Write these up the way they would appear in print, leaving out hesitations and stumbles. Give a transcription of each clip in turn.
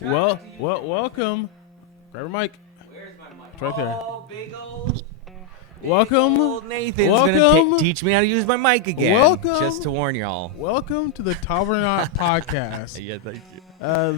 Welcome. Grab your mic. Where's my mic? It's right there. Oh, big old Nathan's Welcome. gonna teach me how to use my mic again. Welcome. Just to warn y'all. Welcome to the Talbernot podcast. Yeah, thank you.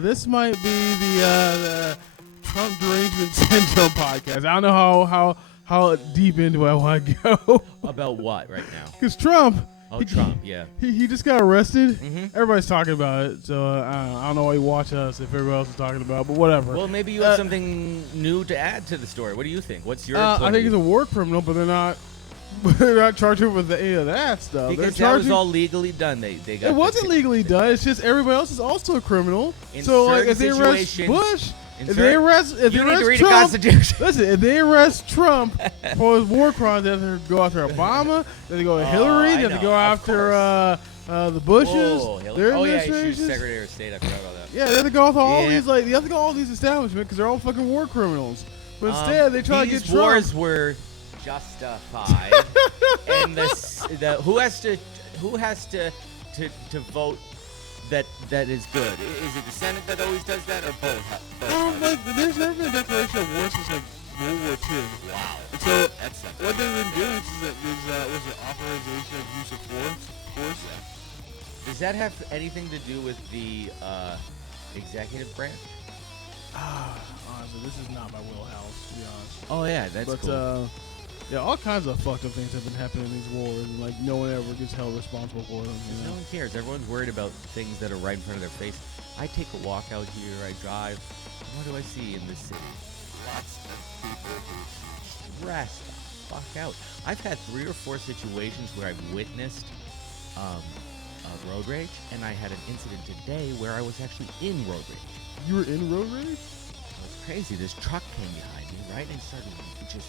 This might be the Trump derangement syndrome podcast. I don't know how deep into it I want to go. About what right now? Because Trump. Oh, Trump, yeah. He just got arrested. Mm-hmm. Everybody's talking about it, so I don't know why you watch us if everybody else is talking about it, but whatever. Well, maybe you have something new to add to the story. What do you think? What's your I point think he's of a war criminal, but they're not charging him with any of that stuff. Because they're that was charging, all legally done. They got it wasn't legally done. It's just everybody else is also a criminal. In So like, if certain they arrest situations- Bush, in if certain- they arrest You need to read the Trump, Constitution. listen, if they arrest Trump for his war crimes, they have to go after Obama, then they go to Hillary, I they have to know, go of after the Bushes, Oh, Hillary. their Oh, yeah, she was administrations. Secretary of State. I forgot about that. Yeah, they have to go through all Yeah. these you have to go all these establishments because they're all fucking war criminals. But instead, they try to these get Trump. wars were justified, and who has to vote that is good? Is it the Senate that always does that, or both? Like, there's never been a declaration of war since like World War II. Wow. And so That's something. what they've been doing is that was the authorization of use of force. Does that have anything to do with the executive branch? Honestly, this is not my wheelhouse, to be honest. Oh yeah, that's But cool. yeah, all kinds of fucked up things have been happening in these wars, and like no one ever gets held responsible for them. You No know? one cares. Everyone's worried about things that are right in front of their face. I take a walk out here. I drive. What do I see in this city? Lots of people who stress the fuck out. I've had 3 or 4 situations where I've witnessed road rage, and I had an incident today where I was actually in road rage. You were in road rage? It was crazy. This truck came behind me, right, and started just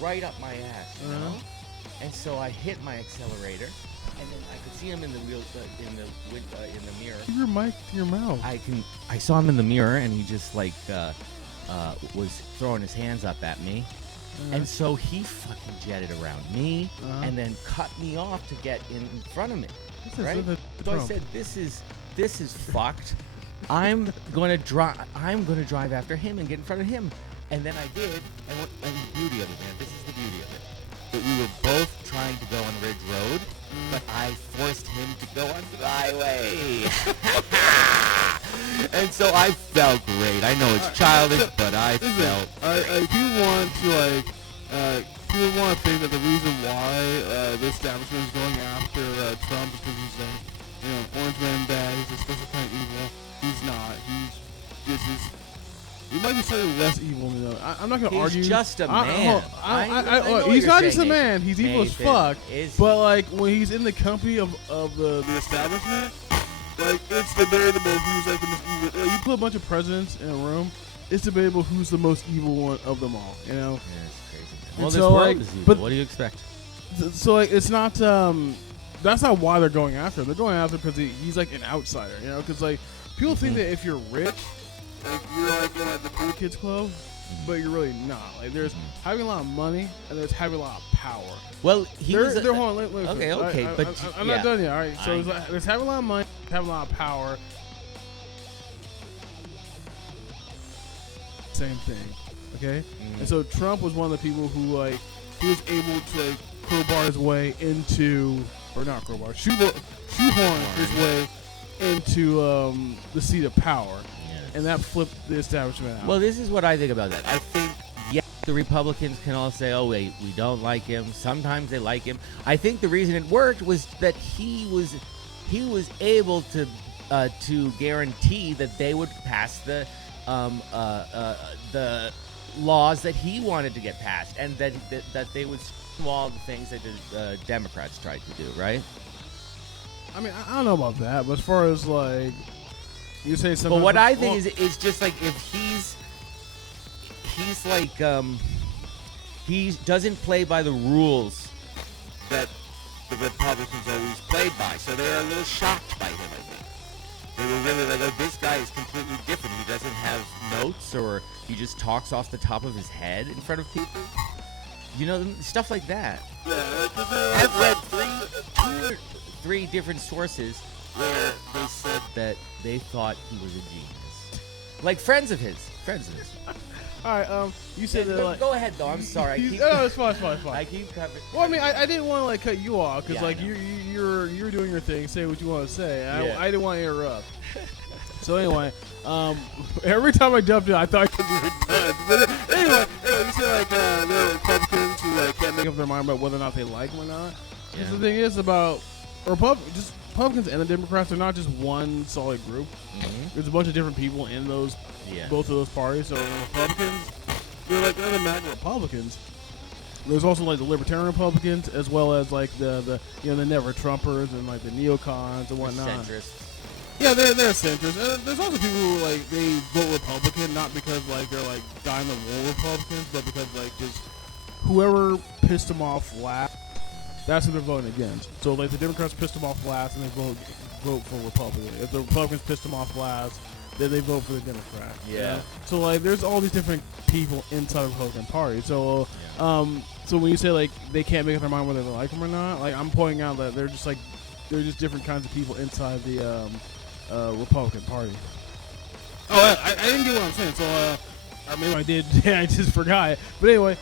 right up my ass, you know. And so I hit my accelerator, and then I could see him in the wheel, in the mirror. Keep your mic to your mouth. I saw him in the mirror, and he just like was throwing his hands up at me, and so he fucking jetted around me, and then cut me off to get in front of me. Right? So I said, "This is fucked. I'm gonna drive after him and get in front of him." And then I did. And the beauty of it, man, this is the beauty of it. That we were both trying to go on Ridge Road, but I forced him to go on the highway. And so I felt great. I know it's childish, but I felt great. People want to people want to think that the reason why the establishment is going after Trump is because he's an orange man bad. He's a special kind of evil. He's not. He might be slightly less evil than that. I'm not going to argue. He's just a man. I know what He's you're not just a saying, man. He's evil as Nathan. fuck. Is But he? like when he's in the company of the establishment, like it's debatable who's like the most evil. You put a bunch of presidents in a room, it's debatable who's the most evil one of them all. You know. Yeah, it's crazy. And Well, this so, world like, is evil. but- What do you expect? So like it's not that's not why they're going after him. They're going after him because he's like an outsider, you know. Because like people think that if you're rich, like you're like at the cool kids club, but you're really not. Like there's having a lot of money and there's having a lot of power. Well, he was. They're hold on, let me Okay, finish. but I'm yeah. not done yet. All right, so I there's, know. there's having a lot of money, having a lot of power. Same thing, okay. And so Trump was one of the people who like he was able to like crowbar his way into, or not crowbar, shoehorn his way into the seat of power, and that flipped the establishment out. Well, this is what I think about that. I think, yeah, the Republicans can all say, "Oh, wait, we don't like him." Sometimes they like him. I think the reason it worked was that he was able to guarantee that they would pass the laws that he wanted to get passed, and that they would do all the things that the Democrats tried to do, right? I mean, I don't know about that, but as far as like you say something. But what I think is just like if he's like he doesn't play by the rules that the Republicans always played by, so they're a little shocked by him. I think they were really like, "Oh, this guy is completely different. He doesn't have notes, or he just talks off the top of his head in front of people." You know, stuff like that. I've read three different sources where they said that they thought he was a genius. Like friends of his. Friends of his. All right. You said that. Like, Go ahead though. I'm sorry. I keep, no, it's fine. It's fine. It's fine. I keep covering. Well, I mean, I didn't want to like cut you off because Yeah, I like know. you're doing your thing, say what you want to say. Yeah. I didn't want to interrupt. So anyway, every time I jumped in, I thought you were done. But anyway, you said like there are Republicans who like can't make up their mind about whether or not they like him or not. Because the thing is about Republicans and the Democrats are not just one solid group. Mm-hmm. There's a bunch of different people in those both of those parties. So the Republicans, they're like other MAGA Republicans. There's also like the Libertarian Republicans, as well as like the Never Trumpers and like the neocons and whatnot. Centrists. Yeah, they're centrists. There's also people who like they vote Republican not because like they're like dying the wool Republicans, but because like just whoever pissed them off last, that's who they're voting against. So like the Democrats pissed them off last, and they vote for Republican. If the Republicans pissed them off last, then they vote for the Democrat. Yeah. You know? So like there's all these different people inside the Republican Party. So so when you say like they can't make up their mind whether they like them or not, like I'm pointing out that they're just different kinds of people inside the Republican Party. Oh, I didn't get what I'm saying. So or maybe I did. I just forgot. But anyway,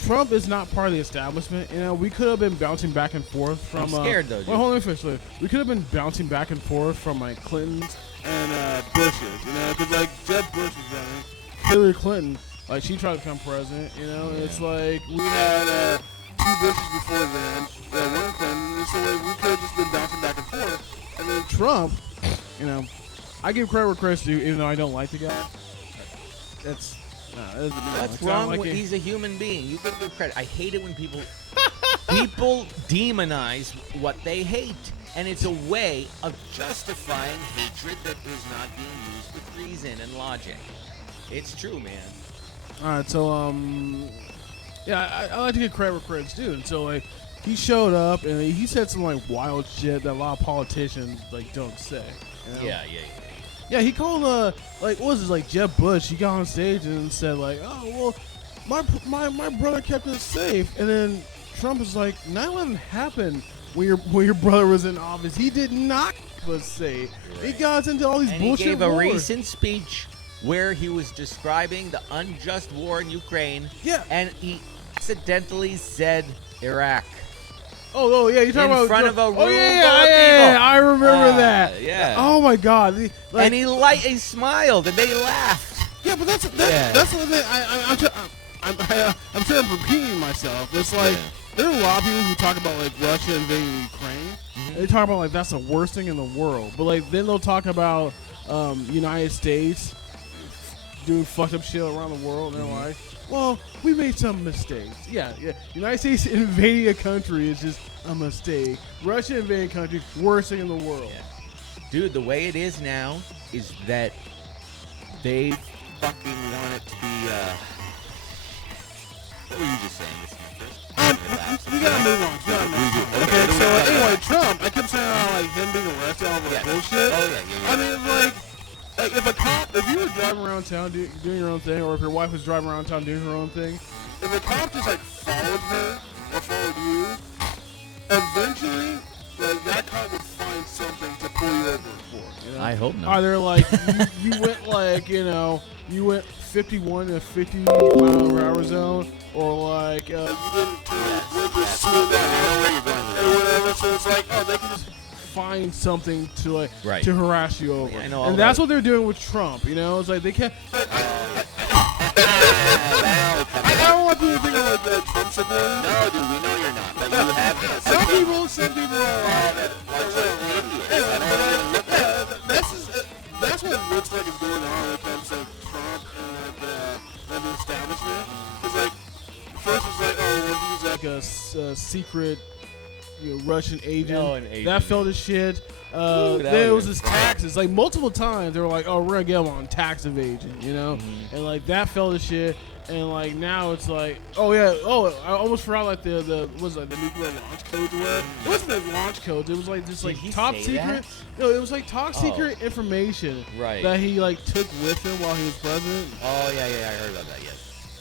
Trump is not part of the establishment. You know, we could have been bouncing back and forth from. I'm scared though. Dude. Well, hold on, officially, we could have been bouncing back and forth from like Clintons and Bushes. You know, because like Jeb Bush is running, Hillary Clinton, like she tried to become president. You know, and it's like we had 2 Bushes before then, one Clinton, and so like, we could have just been bouncing back and forth. And then Trump, you know, I give credit where credit's due, even though I don't like the guy. That's What's wrong with he's a human being. You give him credit. I hate it when people demonize what they hate. And it's a way of justifying hatred that is not being used with reason and logic. It's true, man. Alright, so yeah, I like to give credit where credit's due. And so like he showed up and he said some like wild shit that a lot of politicians like don't say. You know? Yeah. Yeah, he called like what was it, like Jeb Bush? He got on stage and said like, oh well, my brother kept us safe, and then Trump was like, 9/11 happened when your brother was in office. He did not keep us safe. Right. He got us into all these bullshit he gave a wars. recent speech where he was describing the unjust war in Ukraine. Yeah, and he accidentally said Iraq. Oh, yeah, you're talking about in front of a room full of people. Yeah, I remember that. Yeah. Oh my God. And he smiled, and they laughed. Yeah, but that's the thing. I'm sure I'm repeating myself. It's like there are a lot of people who talk about like Russia invading Ukraine. Mm-hmm. They talk about like that's the worst thing in the world. But like then they'll talk about United States doing fucked up shit around the world, and they're like, well, we made some mistakes. Yeah. United States invading a country is just a mistake. Russia invading a country, worst thing in the world. Yeah. Dude, the way it is now is that they fucking want it to be, what were you just saying? We gotta move on. Okay, so anyway, Trump, I kept saying like him being arrested, all the bullshit. Oh, yeah. I mean, like if you were driving around town doing your own thing, or if your wife was driving around town doing her own thing, if a cop just like followed her or followed you, eventually, like that cop would find something to pull you over for. You know? I hope not. Either like you went like you went 51 to 50 mile/hour zone, or like you didn't turn slow down or whatever. So it's like they can just find something to like to harass you over. Yeah, and that's what they're doing with Trump. You know, it's like they can't. I don't want people to think of like Trump's a man. No, dude, we know you're not. But you have this. Some people are. That's what it looks like is going on when it comes to Trump and the establishment. Because like first it's like he's like a secret. Russian agent. That fell to shit. Then it was his taxes. Like multiple times they were like, "Oh, we're gonna get him on tax evasion," you know, and like that fell to shit. And like now it's like, oh yeah, I almost forgot like the nuclear launch codes were. It wasn't the launch codes. It was like just like top secret. That? No, it was like top secret information right. that he like took with him while he was president. Oh yeah, I heard about that. Yes.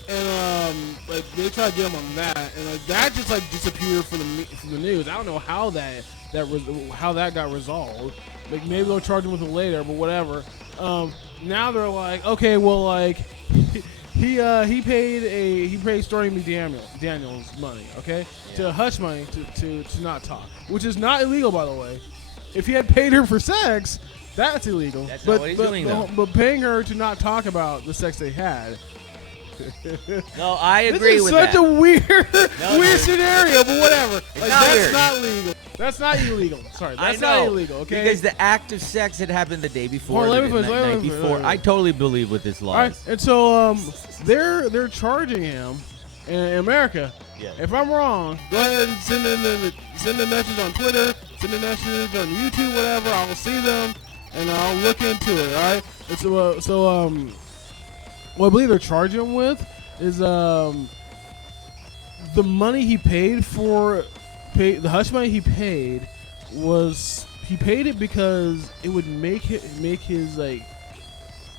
and like they tried to get him on that, and like that just like disappeared from the news. I don't know how how that got resolved. Like maybe they'll charge him with it later, but whatever. Now they're like, okay, well, like he paid Stormy McDaniels money, okay, to hush money to not talk, which is not illegal, by the way. If he had paid her for sex, that's illegal. That's but not what he's doing, though. But paying her to not talk about the sex they had. No, I agree with that. This is such a No, weird dude. scenario, but whatever. Like, not that's weird. not legal. That's not illegal. Sorry, that's I know, not illegal. Okay. Because the act of sex had happened the day before, Hold on, the let me finish, night let me finish, before. let me I finish. totally believe with this law. All right, and so they're charging him in America. Yeah. If I'm wrong, go ahead and send the message on Twitter, send the message on YouTube, whatever. I'll see them and I'll look into it. All right. And so what I believe they're charging him with is the money he paid the hush money he paid it because it would make his like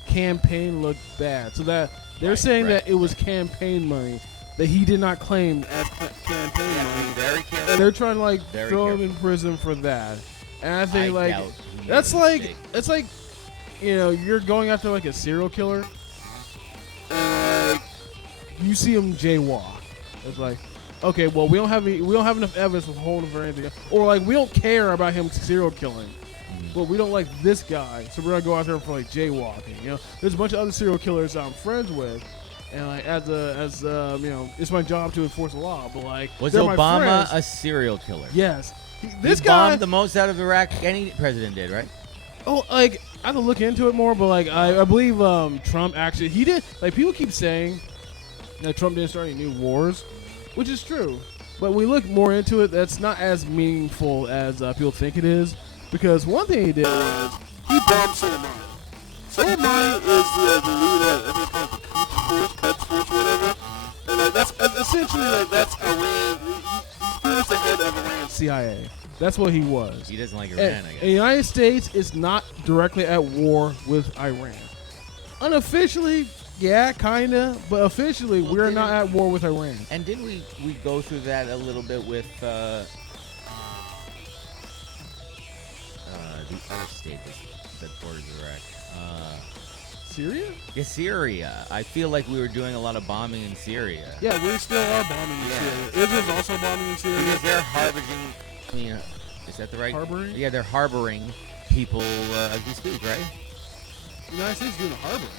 campaign look bad. So that they're saying that it was campaign money that he did not claim as campaign money. Very careful. And they're trying to like Very throw him careful. in prison for that. And I think I like doubt he that's made a like mistake. it's like you're going after like a serial killer. And like you see him jaywalk. It's like, okay, well we don't have enough evidence to hold him for anything, or like we don't care about him serial killing, but we don't like this guy, so we're gonna go out there for like jaywalking. You know, there's a bunch of other serial killers I'm friends with, and like it's my job to enforce the law. But like, Was they're my Obama friends. a serial killer? Yes, He this guy. bombed the most out of Iraq any president did, right? Oh, like I have to look into it more, but like I believe Trump actually he did. Like people keep saying that Trump didn't start any new wars, which is true. But when we look more into it, that's not as meaningful as people think it is. Because one thing he did was he bombed Soleimani. Soleimani is the leader. I think it's called the Quds Force, whatever. And like that's essentially like that's Iran. He was the head of Iran CIA. That's what he was. He doesn't like Iran, And I guess. the United States is not directly at war with Iran. Unofficially, yeah, kinda, but officially, we're not at war with Iran. And didn't we go through that a little bit with the other state that borders Iraq? Syria? Yeah, Syria. I feel like we were doing a lot of bombing in Syria. Yeah, we still are bombing in Syria. Israel's also bombing in Syria. Because they're harboring. I mean, is that the right? Harboring? Yeah, they're harboring people as we speak, right? The United States is doing the harboring.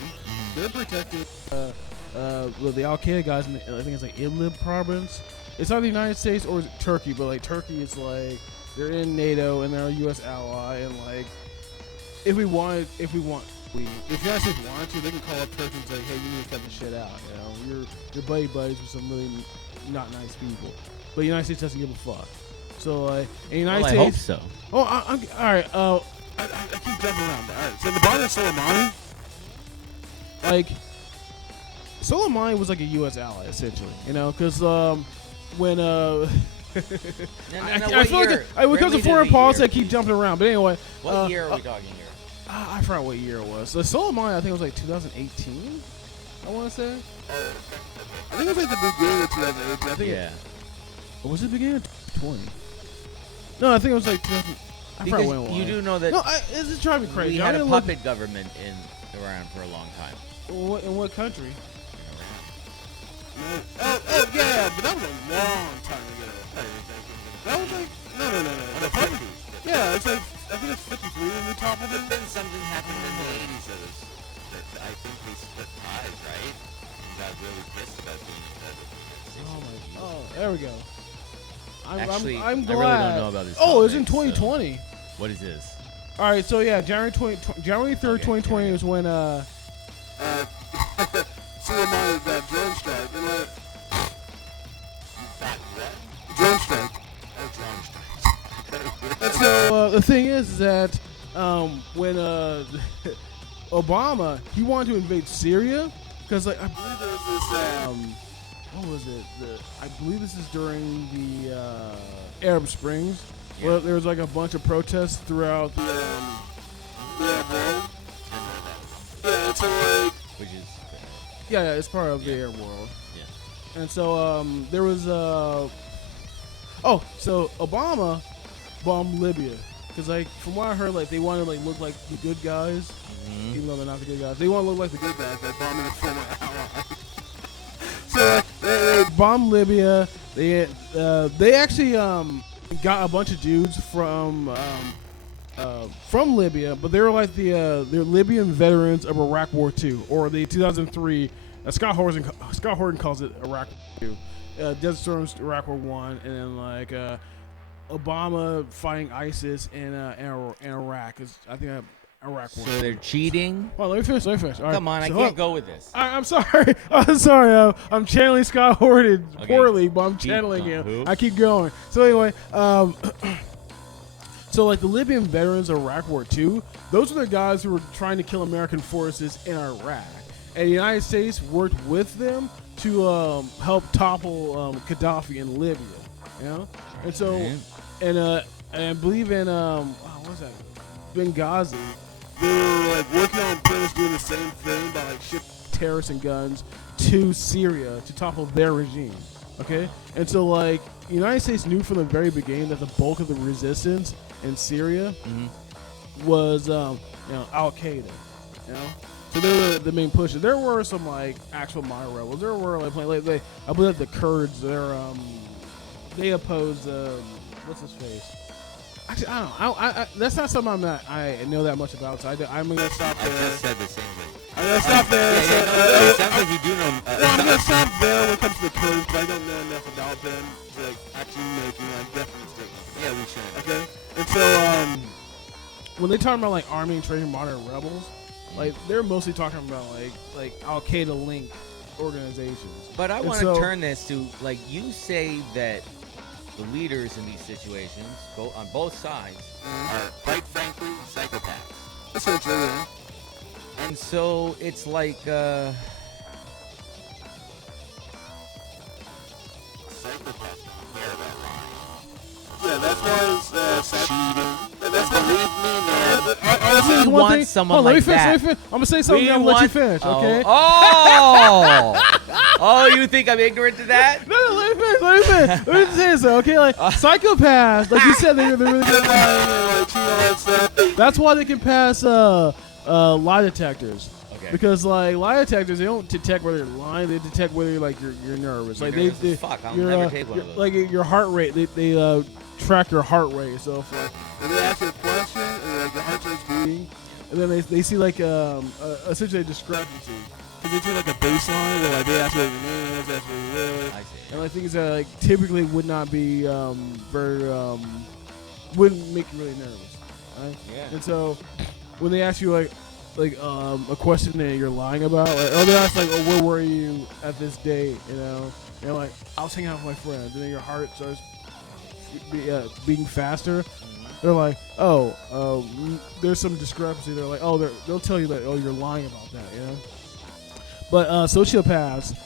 They're protecting the Al Qaeda guys in I think it's like Idlib province. It's not the United States or is it Turkey, but like Turkey is like they're in NATO and they're a U.S. ally, and like if the United States wanted to, they can call up Turkey and say, hey, you need to cut the shit out. You know, you're buddies with some really not nice people, but the United States doesn't give a fuck. So like, in the United Well, I States, hope so. oh, I'm all right. I keep jumping around. But all right, so the body of Soleimani, like Soleimani was like a U.S. ally essentially, you know, because when I feel like when it comes to foreign policy, I keep jumping around. But anyway, What year are we talking here? I forgot what year it was. So Soleimani, I think it was like 2018. I want to say. I think it was like the beginning of 2018. I think. Yeah. Or was it the beginning of 2020? No, I think it was like 2000. I forgot when it was. Because you do know that No, this is driving me crazy. we had I'm a gonna look- puppet government in Iran for a long time. In what country? Iran. Oh, yeah, but that was a long time ago. That was like, no. On the 50s. Yeah, it's like, I think it's 53 in the top of But it. then something happened in the 80s that I think they split ties, right? And got really pissed about being Oh, there we go. Actually, I'm I glad. really don't know about this Oh, it was in topic, so- 2020. What is this? All right, so yeah, January 3rd, 2020 was when Soleimani got drone strike. Drone strike. And so the thing is that when Obama, he wanted to invade Syria because like I believe there was this what was it? I believe this is during the Arab Springs. Yeah. Well, there was like a bunch of protests throughout the Arab world. Yeah, so like Which is Yeah, it's part of the air world. Yeah. And so there was so Obama bombed Libya because like from what I heard, like they want to like look like the good guys, even though they're not the good guys. They want to look like the good guys by bombing a former ally. So they bombed Libya. They actually got a bunch of dudes from Libya, but they were like they're Libyan veterans of Iraq War II or the 2003. Scott Horton calls it Iraq War II. Desert Storm's Iraq War One, and then like Obama fighting ISIS in Iraq. I think Iraq War. So they're cheating. Well, let me finish. All right, Come on, so I can't go with this. I'm sorry. I'm sorry. I'm channeling Scott Horton poorly, but I'm Keep channeling going. him. Who? I keep going. So anyway, so like the Libyan veterans of Iraq War II, those are the guys who were trying to kill American forces in Iraq, and the United States worked with them to help topple Gaddafi in Libya. You know, and so and I believe in what was that? Benghazi. They were like working on pretty much doing the same thing by like shipping terrorists and guns to Syria to topple their regime. Okay, and so like the United States knew from the very beginning that the bulk of the resistance in Syria was Al Qaeda. You know, so they were the main pusher. There were some like actual minor rebels. There were like I believe the Kurds. They opposed what's his face. Actually, I don't know. I that's not something I know that much about. So I'm gonna stop there. I just said the same thing. I'm gonna stop there. It sounds like you do know. I'm gonna stop there when it comes to the Kurds, but I don't know enough about them to like actually making like definite statements. Yeah, we should. Okay. And so when they talk about like arming and training modern rebels, like they're mostly talking about like Al Qaeda linked organizations. But I want to turn this to like you say that the leaders in these situations, go on both sides, are quite frankly psychopaths. Essentially, yeah. And so it's like psychopaths care about lying. Yeah, that's why it's cheating. That's believe me, man. We want someone like that. I'm gonna say something. I'm gonna let you finish. Okay. Oh, you think I'm ignorant to that? No, let me finish. Let me say this, okay? Like psychopaths, like you said, they're really good at That's why they can pass lie detectors. Okay. Because like lie detectors, they don't detect whether you're lying. They detect whether you're nervous. Like they fuck. I'll never take one of those. Like your heart rate. They track your heart rate. So and they ask you a question, and like the heart rate's beating, and then they see like essentially a discrepancy. Because they do like a baseline where like they ask you like your name, they ask you your I see. and like things that like typically would not be very wouldn't make you really nervous. Right? Yeah. And so when they ask you like a question that you're lying about, like they ask like, oh, where were you at this date? You know, and you're like, I was hanging out with my friends, and then your heart starts beating faster. They're like, oh, there's some discrepancy. They're like, oh, they'll tell you that, oh, you're lying about that, you know. But sociopaths,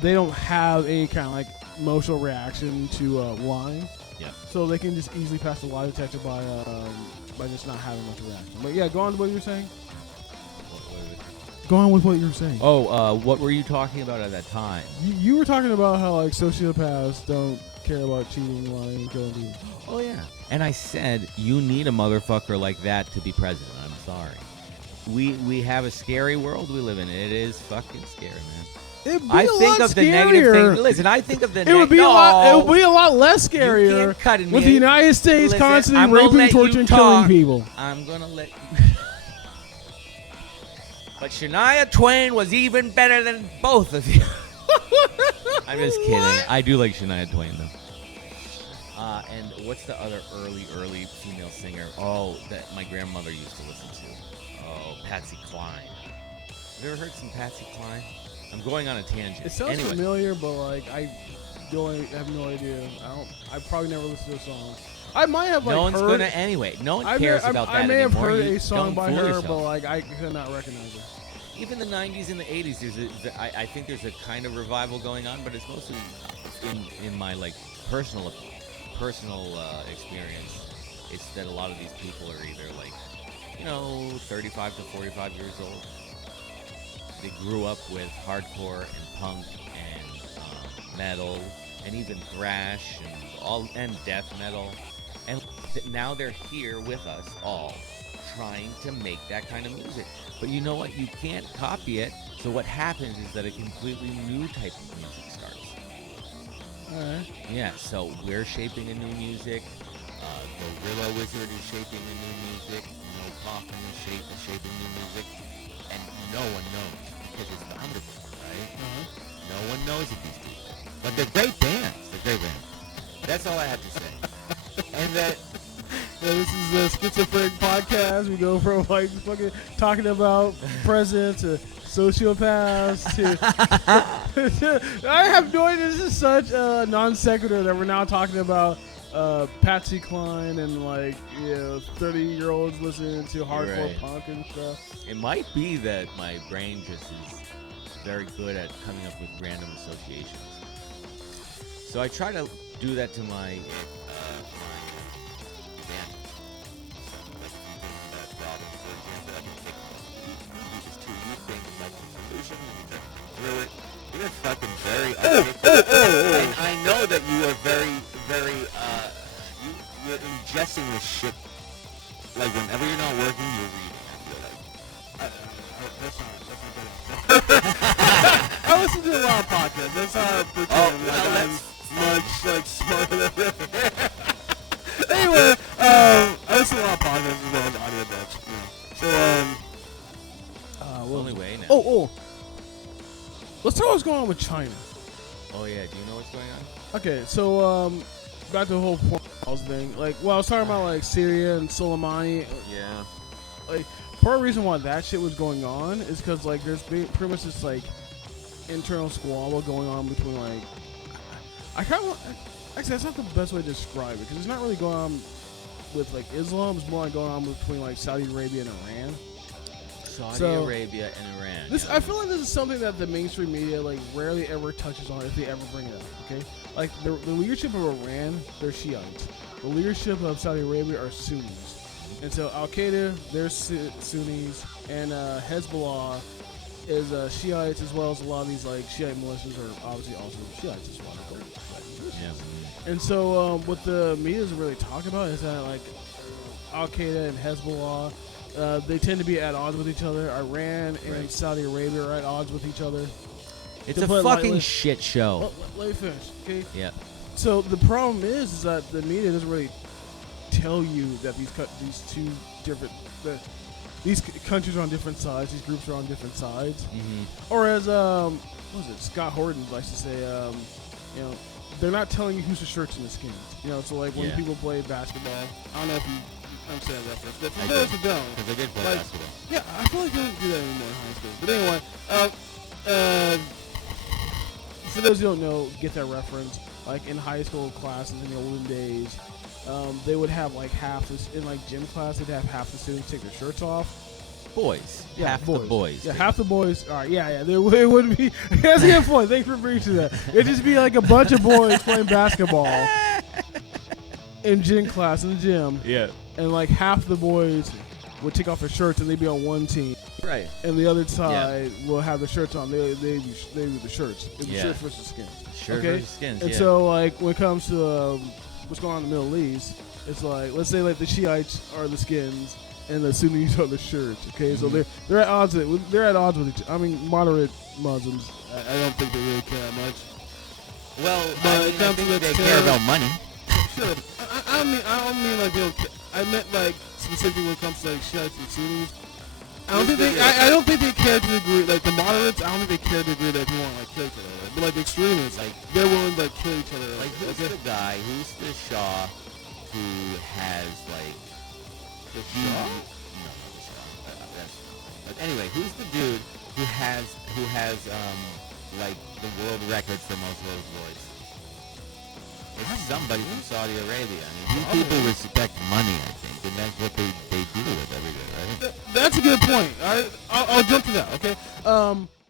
they don't have any kind of like emotional reaction to lying. Yeah. So they can just easily pass the lie detector by just not having much reaction. But yeah, go on to what you were saying. Go on with what you were saying. Oh, what were you talking about at that time? You were talking about how like sociopaths don't care about cheating, lying, and killing people. Oh yeah. And I said you need a motherfucker like that to be president. I'm sorry. We have a scary world we live in. It is fucking scary, man. It'd be I a think lot of the scarier. negative thing. Listen, I think of the It would be a lot less scarier can't cut me. with the United States Listen, constantly I'm gonna raping, let you torturing, talk. killing people. I'm gonna let you. But Shania Twain was even better than both of you. I'm just kidding. I do like Shania Twain though. And what's the other early female singer? Oh, that my grandmother used to listen to. Oh, Patsy Cline. Have you ever heard some Patsy Cline? I'm going on a tangent. It sounds familiar, but like I have no idea. I probably never listened to a song. I might have like no one's heard. gonna anyway. No one cares about that I may have anymore. heard You a song don't by fool her, yourself. but like I could not recognize her. Even the 90s and the 80s, I think there's a kind of revival going on, but it's mostly in my like personal experience. It's that a lot of these people are either like, 35 to 45 years old. they grew up with hardcore and punk and metal and even thrash and death metal, and now they're here with us all, trying to make that kind of music. But you know what? You can't copy it. So what happens is that a completely new type of music starts. All right. Yeah. So we're shaping a new music. Gorilla Wizard is shaping a new music. No Coffin is shaping new music, and no one knows because it's the underground, right? No one knows of these people, but they're great bands. That's all I have to say. And that. Yeah, this is the Schizophrenic Podcast. We go from like fucking talking about presidents to sociopaths to I have no idea. This is such a non sequitur that we're now talking about Patsy Cline and 30-year-olds listening to hardcore Right. punk and stuff. It might be that my brain just is very good at coming up with random associations. So I try to do that to my band. Like using that problem, for example, I can take these two you think like the solution and you can through it. You're fucking very articulate. And I know that you are very, very, you're ingesting this shit. Like whenever you're not working, you're reading. I feel like. I listen to a lot of podcasts. That's how I pretend I'm smarter than Anyway, I listen to a lot of podcasts as well as audio books. So, Only way now. Oh. Let's talk what's going on with China. Oh yeah, do you know what's going on? Okay, so back to the whole point thing. I was talking about Syria and Soleimani. Yeah. Part of the reason why that shit was going on is because there's pretty much this internal squabble going on between I kind of actually that's not the best way to describe it because it's not really going on with Islam. It's more going on between Saudi Arabia and Iran. Saudi Arabia and Iran. This I feel like this is something that the mainstream media rarely ever touches on if they ever bring it up. Okay, the leadership of Iran, they're Shiites. The leadership of Saudi Arabia are Sunnis, and so Al Qaeda, they're Sunnis, and Hezbollah is Shiites as well as a lot of these Shiite militias are obviously also Shiites as well. Yeah. And so what the media doesn't really talk about is that Al Qaeda and Hezbollah. They tend to be at odds with each other. Iran and Saudi Arabia are at odds with each other. It's a fucking shit show. Let me finish, okay? Yeah. So the problem is that the media doesn't really tell you that these countries are on different sides. These groups are on different sides. Mm-hmm. Or as Scott Horton likes to say, they're not telling you who's the shirts and the skins. So when people play basketball, I don't know if you understand that reference, but for those who don't, because I did play basketball. Yeah, I feel like they don't do that anymore in high school. But anyway, for those who don't know, get that reference. In high school classes in the olden days, they would have half this in gym class. They'd have half the students take their shirts off. Boys. Yeah, half the boys. Yeah, half the boys. All right, yeah. It wouldn't be. That's a good point. Thanks for bringing that. It'd just be a bunch of boys playing basketball in gym class in the gym. Yeah. And half the boys would take off their shirts and they'd be on one team. Right. And the other side will have the shirts on. They be the shirts. It'd be shirts versus skins. Shirts versus skins. And so when it comes to what's going on in the Middle East, it's let's say the Shiites are the skins and the Sunnis are the shirts. Okay, so they're at odds. They're at odds with each other. I mean, moderate Muslims. I don't think they really care that much. Well, but I think they care about money. Sure. I don't mean they don't care. I meant specifically when it comes to Shiites and Sunnis. I don't think they care to the degree the moderates. I don't think they care to the degree that people want to kill each other. But the extremists, they're willing to kill each other. Who's the guy? Who's the Shah who has the Shah? No, not the Shah. But anyway, who's the dude who has the world record for most Rolls Royce? It's somebody from Saudi Arabia. I mean, these people respect money, I think, and that's what they deal with every day, right? That's a good point. I'll jump to that. Okay.